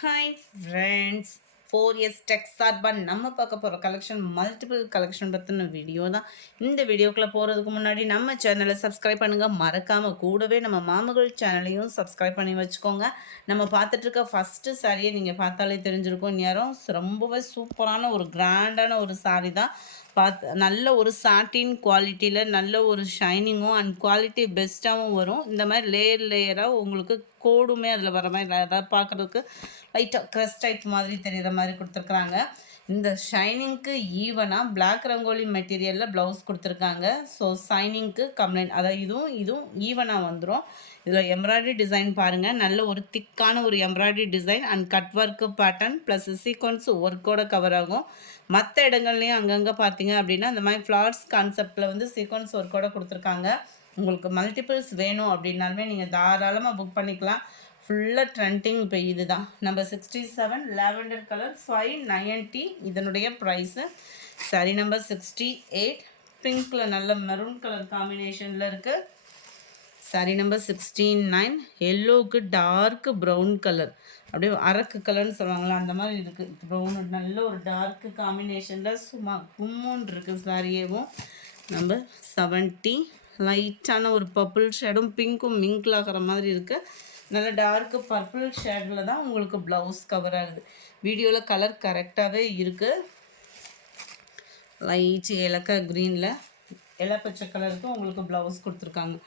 Hi friends, 4 years tech சார்பாக நம்ம பார்க்க போகிற கலெக்ஷன் மல்டிபிள் கலெக்ஷன் பற்றின வீடியோ தான். இந்த வீடியோக்குள்ளே போகிறதுக்கு முன்னாடி நம்ம சேனலை சப்ஸ்கிரைப் பண்ணுங்கள். மறக்காமல் கூடவே நம்ம மாமகள் சேனலையும் சப்ஸ்கிரைப் பண்ணி வச்சுக்கோங்க. நம்ம பார்த்துட்ருக்க ஃபஸ்ட்டு சாரியை நீங்கள் பார்த்தாலே தெரிஞ்சிருக்கும். நேரம் ரொம்பவே சூப்பரான ஒரு கிராண்டான ஒரு சாரி தான். நல்ல ஒரு சாட்டின் குவாலிட்டியில் நல்ல ஒரு ஷைனிங்கும் அண்ட் குவாலிட்டி பெஸ்ட்டாகவும் வரும். இந்த மாதிரி லேயர் லேயராக உங்களுக்கு கோடுமே அதில் வர மாதிரி அதாவது பார்க்குறதுக்கு லைட்டாக க்ரஸ்ட் டைப் மாதிரி தெரிகிற மாதிரி கொடுத்துருக்குறாங்க. இந்த ஷைனிங்க்கு ஈவனாக பிளாக் ரங்கோலி மெட்டீரியலில் ப்ளவுஸ் கொடுத்துருக்காங்க. ஸோ ஷைனிங்க்கு கம்ப்ளைண்ட் அதாவது இதுவும் ஈவனாக வந்துடும். இதில் எம்ப்ராய்டரி டிசைன் பாருங்கள், நல்ல ஒரு திக்கான ஒரு embroidery design and cut work pattern plus sequence ஒர்க்கோட கவர் ஆகும். மற்ற இடங்கள்லையும் அங்கங்கே பார்த்தீங்க அப்படின்னா இந்த மாதிரி ஃப்ளார்ஸ் கான்செப்டில் வந்து சீக்வன்ஸ் ஒர்க்கோட கொடுத்துருக்காங்க. உங்களுக்கு மல்டிபிள்ஸ் வேணும் அப்படின்னாலுமே நீங்கள் தாராளமாக புக் பண்ணிக்கலாம். ஃபுல்லாக ட்ரெண்டிங் இப்போ இது தான். நம்பர் 67 லாவெண்டர் கலர் 590 இதனுடைய ப்ரைஸு. சாரி நம்பர் 68 பிங்க்கில் நல்ல மெரூன் கலர் காம்பினேஷனில் இருக்குது. சாரி நம்பர் 69 எல்லோவுக்கு டார்க்கு ப்ரௌன் கலர், அப்படியே அரக்கு கலர்னு சொல்லுவாங்களா அந்த மாதிரி இருக்குது. ப்ரௌன் நல்ல ஒரு டார்க்கு காம்பினேஷனில் சும்மா கும்முன்னு இருக்குது சாரியேவும். நம்பர் 70 லைட்டான ஒரு பர்பிள் ஷேடும் பிங்க்கும் மிங்கிள் ஆகிற மாதிரி இருக்குது. நல்ல டார்க்கு பர்பிள் ஷேடில் தான் உங்களுக்கு ப்ளவுஸ் கவர் ஆகுது. வீடியோவில் கலர் கரெக்டாகவே இருக்குது. லைட் இலக்க க்ரீனில் இலப்பச்சை கலருக்கு உங்களுக்கு ப்ளவுஸ் கொடுத்துருக்காங்க.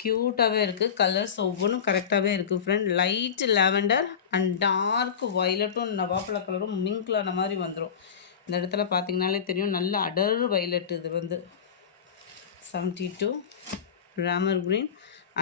க்யூட்டாகவே இருக்குது. கலர்ஸ் ஒவ்வொன்றும் கரெக்டாகவே இருக்குது friend. Light lavender and dark வயலட்டும் நவாப்பழ கலரும் மிங்கிளான மாதிரி வந்துடும். இந்த இடத்துல பார்த்தீங்கனாலே தெரியும், நல்ல அடர் வயலட். இது வந்து 72 Ramar green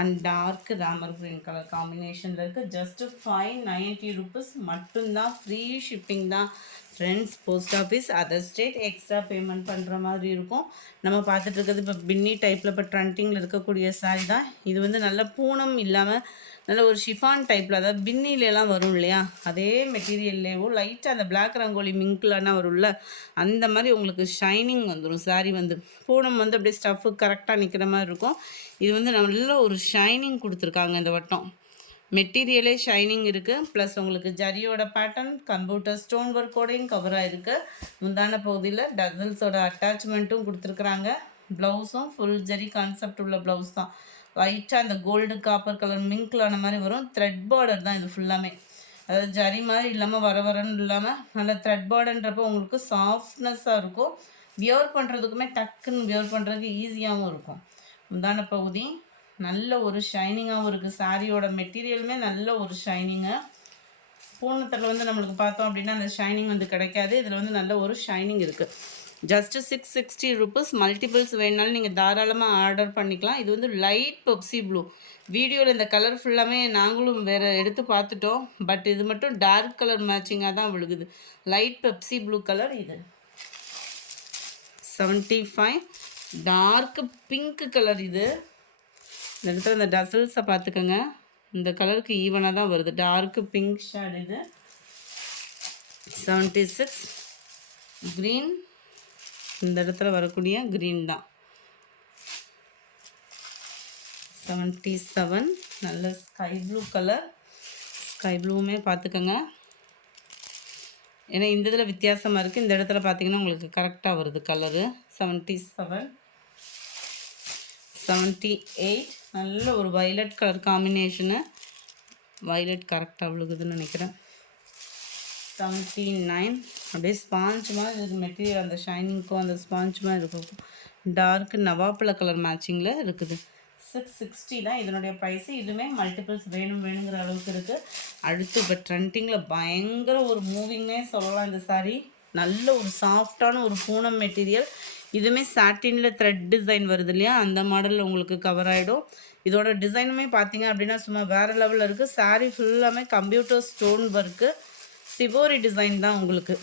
and dark Ramar green colour காம்பினேஷனில் இருக்குது. ஜஸ்ட்டு 590 ருபீஸ் மட்டும்தான். ஃப்ரீ ஷிப்பிங் தான் friends. Post office other state extra payment பண்ணுற மாதிரி இருக்கும். நம்ம பார்த்துட்டு இருக்கிறது இப்போ பின்னி டைப்பில் இப்போ ட்ரெண்டிங்கில் இருக்கக்கூடிய சாரி தான். இது வந்து நல்ல பூனம் இல்லாமல் நல்ல ஒரு ஷிஃபான் டைப்பில், அதாவது பின்னிலெலாம் வரும் இல்லையா, அதே மெட்டீரியல்லேயும் லைட்டாக அந்த பிளாக் ரங்கோலி மிங்க்லானா வரும்ல, அந்த மாதிரி உங்களுக்கு ஷைனிங் வந்துடும். சாரி வந்து பூனம் வந்து அப்படியே ஸ்டஃப்பு கரெக்டாக நிற்கிற மாதிரி இருக்கும். இது வந்து நல்ல ஒரு ஷைனிங் கொடுத்துருக்காங்க இந்த வட்டம். மெட்டீரியலே ஷைனிங் இருக்குது. ப்ளஸ் உங்களுக்கு ஜரியோட பேட்டர்ன் கம்ப்யூட்டர் ஸ்டோன் ஒர்க்கோடையும் கவர் ஆகிருக்கு. முந்தான பகுதியில் டசல்ஸோட அட்டாச்மெண்ட்டும் கொடுத்துருக்குறாங்க. ப்ளவுஸும் ஃபுல் ஜரி கான்செப்ட் உள்ள ப்ளவுஸ் தான். லைட்டாக அந்த கோல்டு காப்பர் கலர் மிங்க்லான மாதிரி வரும். த்ரெட் பார்டர் தான் இது ஃபுல்லாமே. அதாவது ஜரி மாதிரி இல்லாமல் வரன்னு இல்லாமல் நல்ல த்ரெட் பார்டர்ன்றப்போ உங்களுக்கு சாஃப்ட்னஸ்ஸாக இருக்கும். வியர் பண்ணுறதுக்குமே டக்குன்னு வியர் பண்ணுறதுக்கு ஈஸியாகவும் இருக்கும். முந்தான பகுதி நல்ல ஒரு ஷைனிங்காகவும் இருக்குது. சாரியோட மெட்டீரியலுமே நல்ல ஒரு ஷைனிங்கு. பூனத்தில் வந்து நம்மளுக்கு பார்த்தோம் அப்படின்னா அந்த ஷைனிங் வந்து கிடைக்காது. இதில் வந்து நல்ல ஒரு ஷைனிங் இருக்குது. Just 660 rupees. மல்டிபிள்ஸ் வேணுனாலும் நீங்கள் தாராளமாக ஆர்டர் பண்ணிக்கலாம். இது வந்து லைட் பெப்சி ப்ளூ. வீடியோவில் இந்த கலர் ஃபுல்லாமே நாங்களும் வேறு எடுத்து பார்த்துட்டோம். பட் இது மட்டும் டார்க் கலர் மேட்சிங்காக தான் விழுகுது. Light Pepsi blue colour. இது 75 டார்க் பிங்க் கலர். இது இந்த இடத்துல இந்த டசல்ஸை பார்த்துக்கோங்க, இந்த கலருக்கு ஈவனாக தான் வருது. Dark pink shade. இது 76 க்ரீன். இந்த இடத்துல வரக்கூடிய க்ரீன் தான். 77 நல்ல ஸ்கை ப்ளூ கலர். ஸ்கை ப்ளூவுமே பார்த்துக்கோங்க, ஏன்னா இந்த இதில் வித்தியாசமாக இருக்குது. இந்த இடத்துல பார்த்தீங்கன்னா உங்களுக்கு கரெக்டாக வருது கலரு. 77 78 நல்ல ஒரு வயலட் கலர் காம்பினேஷனு. வயலட் கரெக்டாக விழுகுதுன்னு நினைக்கிறேன். 79 அப்படியே ஸ்பாஞ்ச் மாதிரி இருக்குது மெட்டீரியல். அந்த ஷைனிங்க்கும் அந்த ஸ்பாஞ்ச் மாதிரி இருக்கும். டார்க் நவாப்பழ கலர் மேட்சிங்கில் இருக்குது. 660 தான் இதனுடைய ப்ரைஸு. இதுவுமே மல்டிபிள்ஸ் வேணுங்கிற அளவுக்கு இருக்குது. அடுத்து இப்போ ட்ரெண்டிங்கில் பயங்கர ஒரு மூவிங்னே சொல்லலாம் இந்த சாரீ. நல்ல ஒரு சாஃப்டான ஒரு பூனம் மெட்டீரியல். இதுவுமே சாட்டினில் த்ரெட் டிசைன் வருது இல்லையா, அந்த மாடலில் உங்களுக்கு கவர் ஆகிடும். இதோட டிசைனுமே பார்த்தீங்க அப்படின்னா சும்மா வேறு லெவலில் இருக்குது. சாரீ ஃபுல்லாமே computer stone work. Shibori design தான் உங்களுக்கு.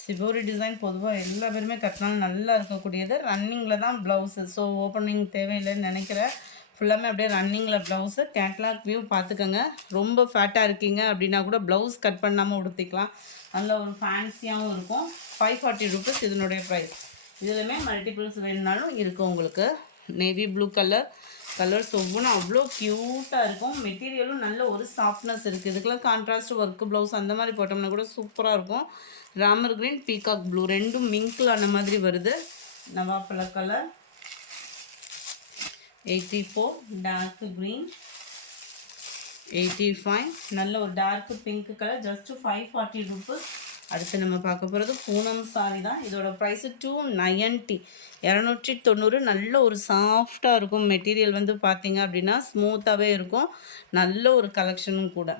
சிபோரி டிசைன் பொதுவாக எல்லா பேருமே கட்டினாலும் நல்லா இருக்கக்கூடியது. ரன்னிங்கில் தான் ப்ளவுஸு. ஸோ ஓப்பனிங் தேவையில்லைன்னு நினைக்கிறேன். ஃபுல்லாமே அப்படியே ரன்னிங்கில் ப்ளவுஸு. கேட்லாக் வியூ பார்த்துக்கோங்க. ரொம்ப ஃபேட்டாக இருக்கீங்க அப்படின்னா கூட ப்ளவுஸ் கட் பண்ணாமல் உடுத்திக்கலாம். நல்ல ஒரு ஃபேன்சியாகவும் இருக்கும். 540 ருபீஸ் இதனுடைய ப்ரைஸ். இதுலையுமே மல்டிபிள்ஸ் வேணுனாலும் இருக்கும் உங்களுக்கு. நேவி ப்ளூ கலர் கலர்ஸ் ஒவ்வொன்றும் அவ்வளோ க்யூட்டாக இருக்கும். மெட்டீரியலும் நல்ல ஒரு சாஃப்ட்னஸ் இருக்குது. இதுக்கெல்லாம் கான்ட்ராஸ்ட் ஒர்க்கு ப்ளவுஸ் அந்த மாதிரி போட்டோம்னா கூட சூப்பராக இருக்கும். ராமர் கிரீன், பீகாக் ப்ளூ ரெண்டும் மிங்கில் ஆன மாதிரி வருது. நவாப்பழ கலர் 84, டார்க் க்ரீன் 85, நல்ல ஒரு dark pink colour just 540 rupees. அடுத்து நம்ம பார்க்க போகிறது பூனம் சாரி தான். இதோட ப்ரைஸு 290, 290. நல்ல ஒரு சாஃப்டாக இருக்கும். மெட்டீரியல் வந்து பார்த்திங்க அப்படின்னா ஸ்மூத்தாகவே இருக்கும். நல்ல ஒரு கலெக்ஷனும் கூட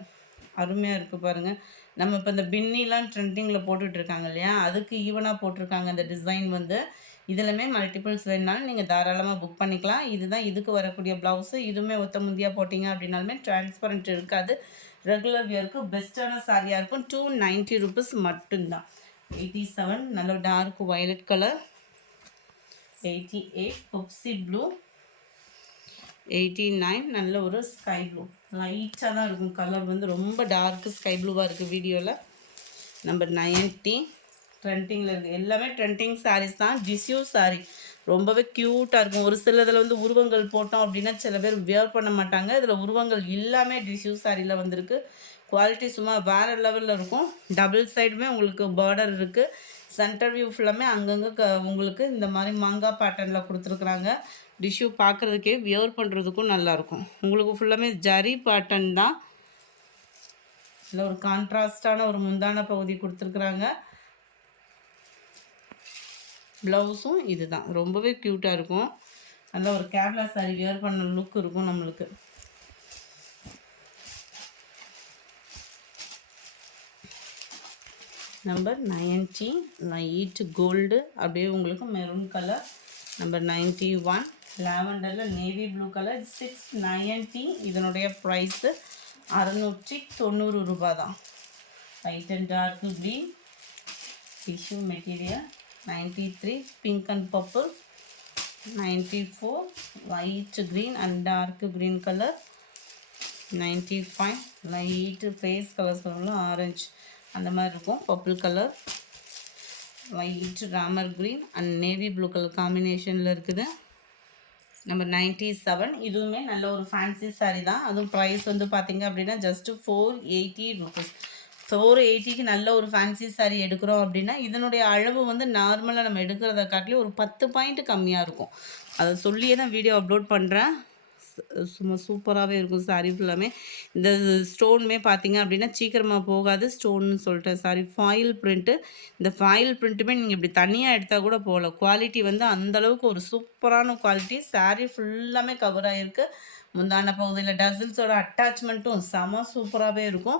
அருமையாக இருக்குது பாருங்கள். நம்ம இப்போ இந்த பின்னிலாம் ட்ரெண்டிங்கில் போட்டுட்ருக்காங்க இல்லையா, அதுக்கு ஈவனாக போட்டிருக்காங்க இந்த டிசைன் வந்து. இதிலுமே மல்டிபிள்ஸ் வேணுனாலும் நீங்கள் தாராளமாக புக் பண்ணிக்கலாம். இதுதான் இதுக்கு வரக்கூடிய ப்ளவுஸு. இதுவுமே ஒத்த முந்தியாக போட்டிங்க அப்படின்னாலுமே டிரான்ஸ்பரண்ட் இருக்காது. ரெகுலர் வியருக்கு பெஸ்ட்டான சாரியாக இருக்கும். 290 ருபீஸ் மட்டும்தான். 87 நல்ல டார்க் வயலட் கலர். 88 பொப்சி ப்ளூ. 89 நல்ல ஒரு ஸ்கை ப்ளூ. லைட்டாக தான் இருக்கும் கலர் வந்து, ரொம்ப டார்க் ஸ்கை ப்ளூவாக இருக்குது வீடியோவில். நம்பர் 90 ட்ரெண்டிங்கில் இருக்குது. எல்லாமே ட்ரெண்டிங் சாரீஸ் தான். டிஷ்யூ சாரீ ரொம்பவே க்யூட்டாக இருக்கும். ஒரு சிலதில் வந்து உருவங்கள் போட்டோம் அப்படின்னா சில பேர் வியர் பண்ண மாட்டாங்க. இதில் உருவங்கள் எல்லாமே டிஷ்யூ சாரியில் வந்திருக்கு. குவாலிட்டி சும்மா வேறு லெவலில் இருக்கும். டபுள் சைடுமே உங்களுக்கு பார்டர் இருக்குது. சென்டர் வியூ ஃபுல்லாமே அங்கங்கே உங்களுக்கு இந்த மாதிரி மாங்காய் பேட்டர்னில் கொடுத்துருக்குறாங்க. டிஷ்யூ பார்க்குறதுக்கே வியர் பண்ணுறதுக்கும் நல்லாயிருக்கும். உங்களுக்கு ஃபுல்லாமே ஜரி பேட்டர்ன் தான். இதில் ஒரு கான்ட்ராஸ்டான ஒரு முந்தான பகுதி கொடுத்துருக்குறாங்க. ப்ளவுஸும் இது தான். ரொம்பவே க்யூட்டாக இருக்கும். நல்ல ஒரு கேரளா சாரி வியர் பண்ண லுக் இருக்கும் நம்மளுக்கு. நம்பர் 90 லைட் கோல்டு, அப்படியே உங்களுக்கு மெரூன் கலர். நம்பர் 91 லாவெண்டரில் நேவி ப்ளூ கலர் 690. இதனுடைய ப்ரைஸு 690 ரூபா தான். Light and dark green tissue material. 93 pink and purple. 94 light green and dark green color. 95 light face colors orange அந்த மாதிரி இருக்கும். Purple colour, light Ramar green and navy blue colour காம்பினேஷனில் இருக்குது. Number 97 இதுவுமே நல்ல ஒரு ஃபேன்சி சாரீ தான். அதுவும் ப்ரைஸ் வந்து பார்த்திங்க அப்படின்னா ஜஸ்ட்டு 480 ருபீஸ். 480க்கு நல்ல ஒரு ஃபேன்சி சாரீ எடுக்கிறோம் அப்படின்னா இதனுடைய அளவு வந்து நார்மலாக நம்ம எடுக்கிறத காட்டிலும் ஒரு 10 பாயிண்ட் கம்மியாக இருக்கும். அதை சொல்லியே தான் வீடியோ அப்லோட் பண்ணுறேன். சும்மா சூப்பராகவே இருக்கும் சாரீ ஃபுல்லாமே. இந்த ஸ்டோனுமே பார்த்திங்க அப்படின்னா சீக்கிரமாக போகாது. ஸ்டோன்னு சொல்லிட்டேன் சாரி, ஃபாயில் பிரிண்ட்டு. இந்த ஃபாயில் பிரிண்ட்டுமே நீங்கள் இப்படி தனியாக எடுத்தால் கூட போகல. குவாலிட்டி வந்து அந்தளவுக்கு ஒரு சூப்பரான குவாலிட்டி. சாரீ ஃபுல்லாமே கவர் ஆகிருக்கு. முந்தான பகுதியில் டசில்ஸோட அட்டாச்மெண்ட்டும் செம சூப்பராகவே இருக்கும்.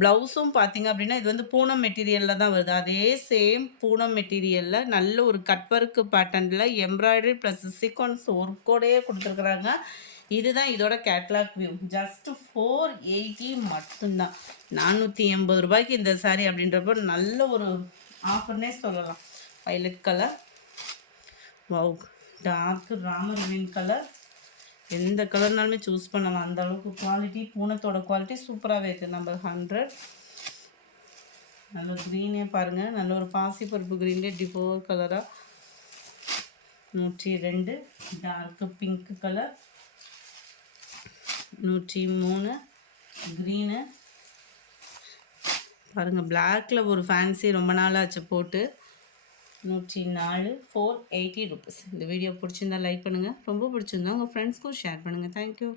ப்ளவுஸும் பார்த்திங்க அப்படின்னா இது வந்து பூனம் மெட்டீரியலில் தான் வருது. அதே சேம் பூனம் மெட்டீரியலில் நல்ல ஒரு கட் ஒர்க்கு பேட்டர்னில் எம்ப்ராய்டரி ப்ளஸ் சீக்வன்ஸ் ஒர்க்கோடையே கொடுத்துருக்குறாங்க. இதுதான் இதோட கேட்லாக் வியூ. ஜஸ்ட் 480 மட்டும்தான். 480 ரூபாய்க்கு இந்த சாரீ அப்படின்றப்போ நல்ல ஒரு ஆஃபர்னே சொல்லலாம். Violet colour, wow dark Ramar green colour. எந்த கலர்னாலுமே சூஸ் பண்ணலாம். அந்த அளவுக்கு குவாலிட்டி, பூனத்தோட குவாலிட்டி சூப்பராகவே இருக்குது. நம்பர் 100 நல்ல க்ரீனே பாருங்கள். நல்ல ஒரு பாசி பருப்பு க்ரீன்லே டிஃபோர் கலராக. 102 டார்க் பிங்க் கலர். 103 க்ரீனு பாருங்கள். பிளாக்கில் ஒரு ஃபேன்சி ரொம்ப நாளாச்சு போட்டு. 104 480 ருபீஸ். இந்த வீடியோ பிடிச்சிருந்தா லைக் பண்ணுங்கள். ரொம்ப பிடிச்சிருந்தா உங்கள் ஃப்ரெண்ட்ஸ்க்கும் ஷேர் பண்ணுங்கள். தேங்க்யூ.